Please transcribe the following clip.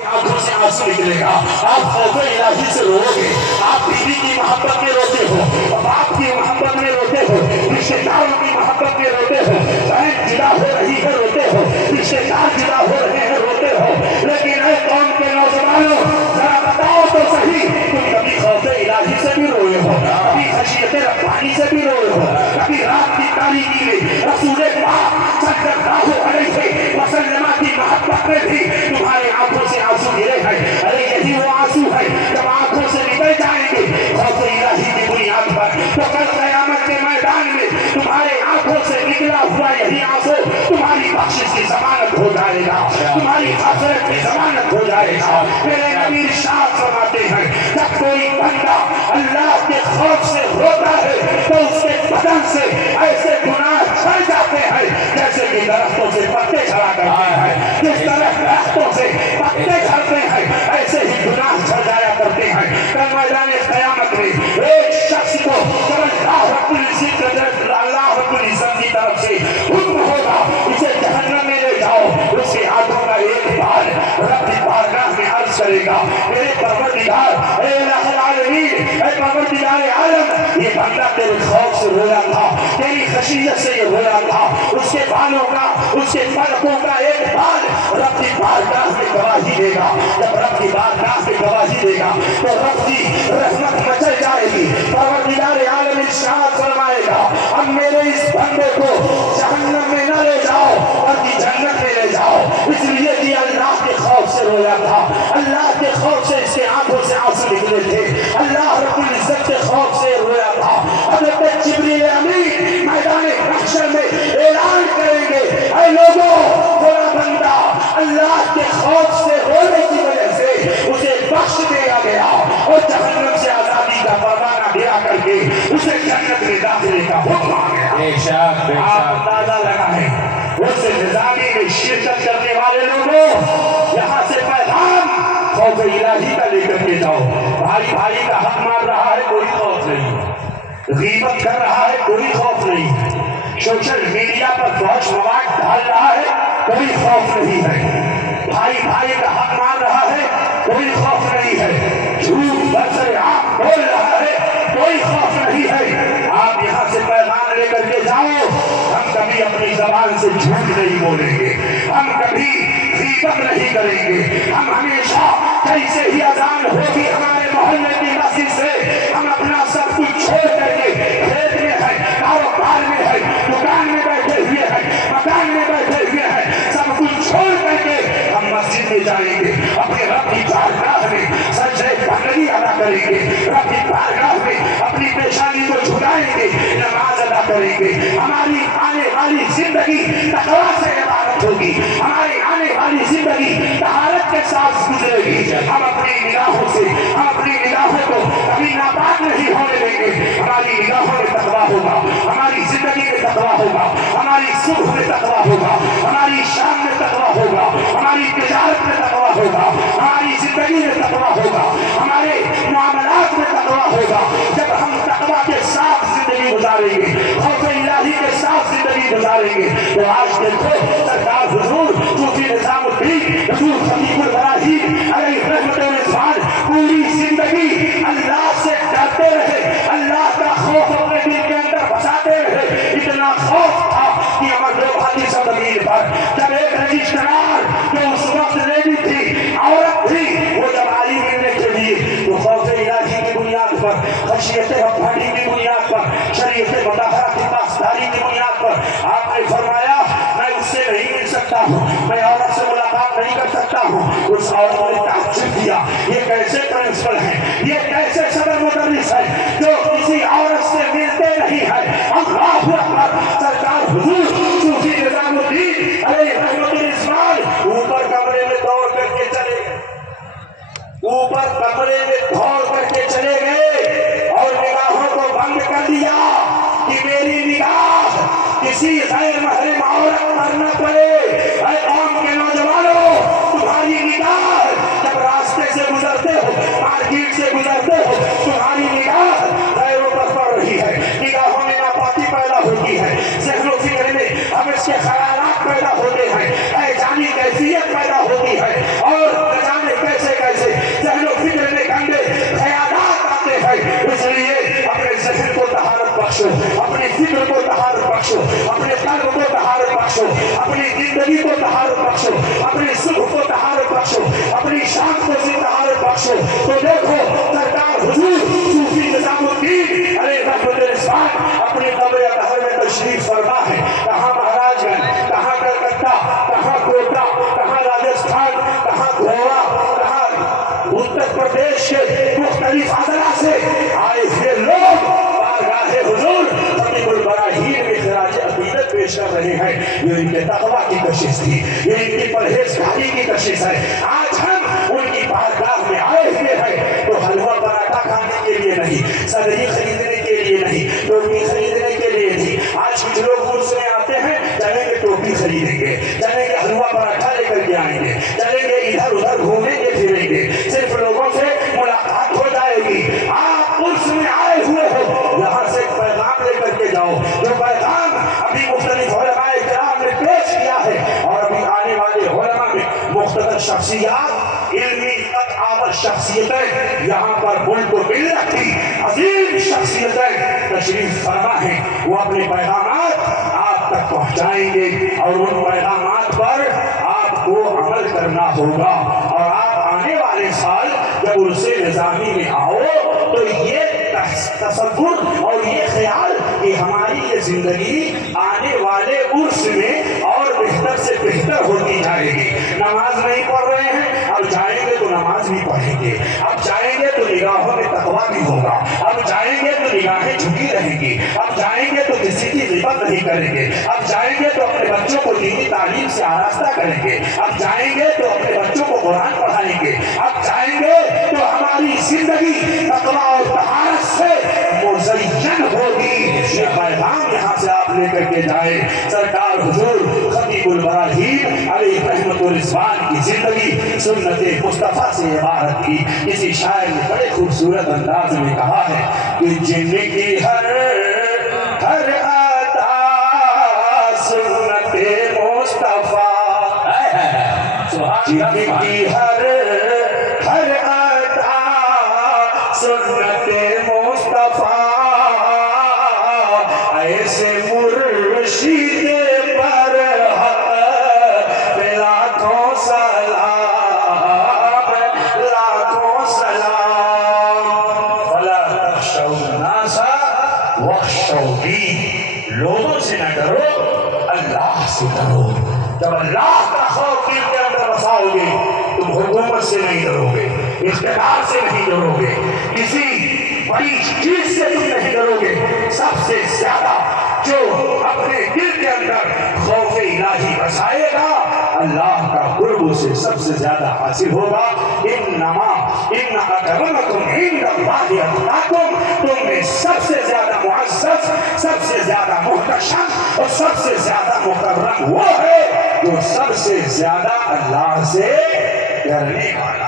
آنکھوں سے آنسو نکلے گا. آپ خوف الہی سے رو گے. آپ بیوی کی محبت میں روتے ہو, باپ کی محبت میں روتے ہو, رشتے داروں کی محبت میں روتے ہو, بہن جدا ہو رہی ہے روتے ہو, رشتے دار جدا ہو رہے ہیں روتے ہو. لیکن اے قوم کے نوجوانوں, ذرا بتاؤ تو صحیح, تم کبھی خوف الہی سے بھی روئے ہو, کبھی خشیت ربانی سے بھی روئے ہو, کبھی رات کی تاریکی میں رسول پاک صلی اللہ علیہ وسلم کی محبت میں بھی تمہارے آنکھوں سے آنسو گرے ہیں. ارے یہی وہ آنسو ہے جب آنکھوں سے نکل جائیں گے خوف الہی کی بنیاد پر, تو کل قیامت کے میدان میں تمہارے آنکھوں سے نکلا ہوا یہی آنسو تمہاری بخشش کی ضمانت ہو جائے گا, تمہاری حسرت کی ضمانت ہو جائے گا. میرے نبی ارشاد فرماتے ہیں, جب کوئی بندہ اللہ کے خوف سے روتا ہے تو اس کے بدن سے ایسے گناہ جھڑ جاتے ہیں جیسے کہ درختوں سے پتے جھڑا کرتے ہیں. جس طرح درختوں سے پتے جھڑتے ہیں ایسے ہی گناہ جھڑ جایا کرتے ہیں. کل میدان قیامت میں ایک شخص کو جب اللہ رب العزت کی طرف سے حکم ہوگا اسے جہنم میں لے جاؤ, اس کے ہاتھوں کا ایک بال رب کی بارگاہ میں عرض کرے گا, میرے پروردگار, اے الہ العالمین, اے پروردگار عالم, یہ بندہ تیرے خوف سے رویا تھا, تیری خشیت سے یہ رویا تھا. اس کے بالوں کا, اس کے پلکوں کا ایک بال رب کی بارگاہ میں گواہی دے گا. جب رب کی بارگاہ میں گواہی دے گا تو رب کی رحمت مچل جائے گی. پروردگار عالم ارشاد فرمائے گا, اب میرے اس بندے کو جہنم میں نہ لے جاؤ بلکہ جنت میں لے جاؤ, اس لیے کہ اللہ کے خوف سے رویا تھا, اللہ کے خوف سے اس کے آنکھوں سے آنسو نکلے تھے, اللہ رب العزت کے خوف سے رویا تھا. حضرت جبریل امین میدان محشر میں اعلان کریں گے, اے لوگوں, تھوڑا بندہ اللہ کے خوف سے رونے کی وجہ سے اسے بخش دیا گیا اور جہنم سے آزادی کا پروانہ دیا کر کے اسے جنت میں داخلے کا حکم آ گیا. آپ اندازہ لگائیں, اس نظامی میں شرکت کرنے والے لوگوں, یہاں سے پیغام خوف الہی کا لے کر کے جاؤ. بھائی بھائی کا حق مار رہا ہے, کوئی خوف نہیں, غیبت کر رہا ہے, کوئی خوف نہیں, سوشل میڈیا پر فوج مواد ڈال رہا ہے, کوئی خوف نہیں ہے, بھائی بھائی کا حق مار رہا ہے, کوئی خوف نہیں ہے, جھوٹ برسر آپ بول رہا ہے, کوئی خوف نہیں ہے. آپ یہاں سے پیغام لے کر کے جاؤ, ہم کبھی اپنی زبان سے جھوٹ نہیں بولیں گے, ہم کبھی غیبت نہیں کریں گے, ہم ہمیشہ کیسے ہی اذان ہوگی ہمارے محلے کی مسجد سے ہم اپنا سب کچھ چھوڑ کر کے کھیت میں ہے, کاروبار میں ہے, دکان میں بیٹھے ہوئے ہیں, مکان میں بیٹھے ہوئے ہیں, سب کچھ چھوڑ کر کے ہم مسجد میں جائیں گے, اپنے رب کی بارگاہ میں سجدہ بندگی ادا کریں گے, رب کی بارگاہ میں اپنی پیشانی کو جھکائیں گے, نماز ادا کریں گے. ہماری آنے والی زندگی تقویٰ سے عبارت ہوگی, ہماری آنے والی زندگی طہارت کے ساتھ گزرے گی. ہم اپنی نگاہوں سے, ہم اپنی نگاہوں کو کبھی ناپاک نہیں ہونے دیں گے. ہماری نگاہوں میں تقویٰ ہوگا, ہماری زندگی میں تقویٰ ہوگا, ہماری صبح میں تقویٰ ہوگا, ہماری شام میں تقویٰ ہوگا, ہماری تجارت میں تقویٰ ہوگا, ہماری زندگی میں تقویٰ ہوگا, ہمارے معاملات میں تقویٰ ہوگا. جب ہم تقویٰ کے ساتھ زندگی گزاریں گے, خوف الہی کے ساتھ زندگی گزاریں گے, تو آج دیکھو سرکار حضور صوفی نظام الدین حضور خطیب البراہیم علیہ رحمت و رضوان پوری زندگی اللہ سے ڈرتے رہے, اللہ کا خوف اپنے دل کے اندر بساتے رہے. اتنا خوف تھا کہ عمر دو بھائی سب زمین پر جب ایک رجسٹرار جو اس وقت لیڈی تھی, عورت تھی, وہ جب آئی ملنے کے لیے تو خوف الہی کی بنیاد پر, خشیت ربانی کی بنیاد پر, شریعت مطہرہ کی پاسداری کی بنیاد پر آپ نے فرمایا میں اس سے نہیں مل سکتا ہوں, میں عورت سے ملاقات نہیں کر سکتا ہوں. اس عورت نے تعجب کیا, یہ کیسے پرنسپل ہے, یہ کیسے صدر مدرس ہے جو کسی عورت سے ملتے نہیں ہے. اللہ اکبر. سرکار حضور صوفی نظام الدین علیہ رحمت الرضوان اوپر کمرے میں دوڑ کر کے چلے گئے, اوپر کمرے میں دوڑ کر کے چلے گئے اور نگاہوں کو بند کر دیا کہ میری نگاہ کسی غیر محرم عورت پر نہ پڑے. اے قوم کے نوجوانوں, تمہاری نگاہ جب راستے سے گزرتے ہو, مارکیٹ سے گزرتے ہو, تمہاری نگاہ غیروں پر پڑ رہی ہے, نگاہوں میں ناپاکی پیدا ہوتی ہے, ذہن و فکر میں ہم اس کے خیالات پیدا ہوتے ہیں, اے جانی کیفیت پیدا ہوتی ہے, اور نہ جانے ہو تو دیکھو سرکار حضور صوفی نظامالدین علیہ رحمت الاسلام اپنی قبر اطہر میں تشریف فرما ہے. کہاں مہاراج گنج، کہاں کلکتہ، کہاں کوٹا، کہاں راجستھان، کہاں گوا، کہاں اتر پردیش کے مختلف اضلاع سے آئے ہوئے لوگ بارگاہ حضور خطیب البراہیم میں خراج عقیدت پیش کر رہے ہیں. یہ ان کے تقویٰ کی کشش تھی، یہ ان کی پرہیزگاری کی کشش ہے. آج ہم ان کی بارگاہ میں آئے ہوئے ہیں تو حلوہ پراٹھا کھانے کے لیے نہیں، صدری خریدنے کے لیے نہیں، ٹوپی خریدنے کے لیے نہیں. آج کچھ لوگ عرس میں آتے ہیں، چلیں گے ٹوپی خریدیں گے، چلیں گے حلوہ پراٹھا لے کر کے آئیں گے، چلیں گے ادھر ادھر گھومیں گے پھریں گے، صرف لوگوں سے ملاقات ہو جائے گی. آپ عرس میں آئے ہوئے ہو، یہاں سے ایک پیغام لے کر کے جاؤ، جو پیغام ابھی مختلف علماء کرام نے پیش کیا ہے اور ابھی آنے والے علماء میں مختلف شخصیات، علمی آور شخصیتیں یہاں پر ملک و ملت کی عظیم شخصیتیں تشریف فرما ہیں. وہ اپنے پیغامات آپ تک پہنچائیں گے اور ان پیغامات پر آپ کو عمل کرنا ہوگا. اور آپ آنے والے سال جب عرس نظامی میں آؤ تو یہ تصور اور یہ خیال کہ ہماری یہ زندگی آنے والے عرس میں اور بہتر سے بہتر ہوتی جائے گی. نماز نہیں پڑھ رہے ہیں، اب جائیں گے تو نماز بھی پڑھیں گے، اب جائیں گے تو نگاہوں میں تقویٰ بھی ہوگا، اب جائیں گے تو نگاہیں جھکی رہیں گی، اب جائیں گے تو کسی کی غیبت نہیں کریں گے، اب جائیں گے تو اپنے بچوں کو دینی تعلیم سے آراستہ کریں گے، اب جائیں گے تو اپنے بچوں کو قرآن پڑھائیں گے، اب جائیں گے تو ہماری زندگی تقویٰ اور طہارت سے مزین ہوگی. یہ پیغام یہاں سے آپ لے کر کے جائیں. سرکار حضور خطیب البراہیم علیہ رحمت الاسلام کی زندگی سنت مصطفیٰ سے عبارت کی. کسی شاعر نے بڑے خوبصورت انداز میں کہا ہے کہ جن کی ہر عطا سنت مصطفیٰ، جن کی ہر عطا سنت مصطفیٰ، ایسے مرشد پر حق پہ لاکھوں سلام، لاکھوں سلام. فلا تخشوا الناس واخشونی، لوگوں سے نہ ڈرو، اللہ سے ڈرو. جب اللہ کا خوف دل کے اندر بساؤ گے تم حکومت سے نہیں ڈرو گے، اقتدار سے نہیں ڈرو گے، کسی بڑی چیز سے تم نہیں ڈرو گے. سب سے زیادہ جو اپنے دل کے اندر خوف الہی بسائے گا اللہ کا قرب سے سب سے زیادہ حاصل ہوگا. انما ان اکرمکم عند اللہ اتقاکم، تم میں سب سے زیادہ معزز، سب سے زیادہ محتشم اور سب سے زیادہ مکرم وہ ہے جو سب سے زیادہ اللہ سے ڈرنے والا